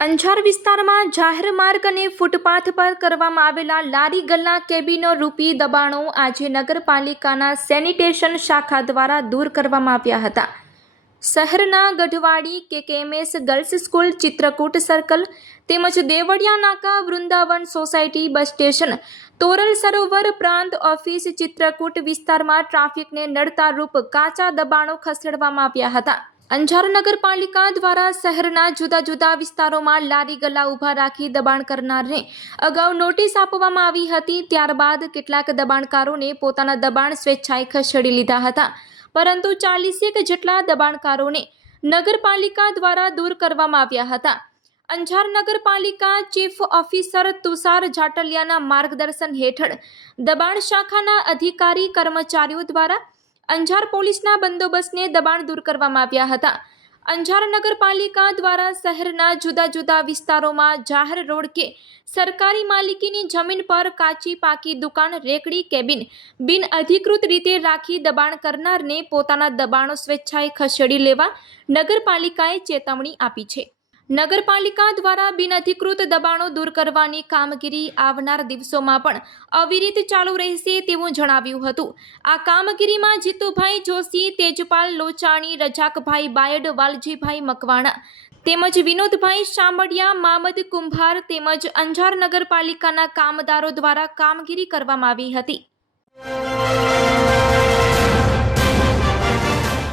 અંજાર વિસ્તારમાં જાહેર માર્ગ અને ફૂટપાથ પર કરવામાં આવેલા લારી ગલ્લા કેબિનો રૂપી દબાણો આજે નગરપાલિકાના સેનિટેશન શાખા દ્વારા દૂર કરવામાં આવ્યા હતા। શહેરના Gadhwadi KKMS girls school, Chitrakoot circle તેમજ Devaliya Naka, Vrindavan society, bus station, Toral Sarovar પ્રાંત ઓફિસ, ચિત્રકૂટ વિસ્તારમાં ટ્રાફિકને નડતા રૂપ કાચા દબાણો ખસેડવામાં આવ્યા હતા। અંજાર નગરપાલિકા દ્વારા શહેરના જુદા જુદા વિસ્તારોમાં લારી ગલ્લા ઊભા રાખી દબાણ કરનારને અગાઉ નોટિસ આપવામાં આવી હતી। ત્યારબાદ કેટલાક દબાણકારોને પોતાના દબાણ સ્વેચ્છાએ ખસેડી લીધા હતા, પરંતુ 40 જેટલા દબાણકારોને નગરપાલિકા દ્વારા દૂર કરવામાં આવ્યા હતા। અંજાર નગરપાલિકા ચીફ ઓફિસર તુષાર જાટલિયાના માર્ગદર્શન હેઠળ દબાણ શાખાના અધિકારી કર્મચારીઓ દ્વારા અંજાર પોલીસના બંદોબસ્તને દબાણ દૂર કરવામાં આવ્યા હતા। અંજાર નગરપાલિકા દ્વારા શહેરના જુદા જુદા વિસ્તારોમાં જાહેર રોડ કે સરકારી માલિકીની જમીન પર કાચી પાકી દુકાન, રેકડી, કેબિન બિન અધિકૃત રીતે રાખી દબાણ કરનારને પોતાના દબાણો સ્વેચ્છાએ ખસેડી લેવા નગરપાલિકાએ ચેતવણી આપી છે। નગરપાલિકા દ્વારા બિનઅધિકૃત દબાણો દૂર કરવાની કામગીરી આવનાર દિવસોમાં પણ અવિરત ચાલુ રહેશે તેવું જણાવ્યું હતું। આ કામગીરીમાં જીતુભાઈ જોશી, તેજપાલ લોચાણી, રજાકભાઈ બાયડ, વાલજીભાઈ મકવાણા તેમજ વિનોદભાઈ શામળિયા, મામદ કુંભાર તેમજ અંજાર નગરપાલિકાના કામદારો દ્વારા કામગીરી કરવામાં આવી હતી।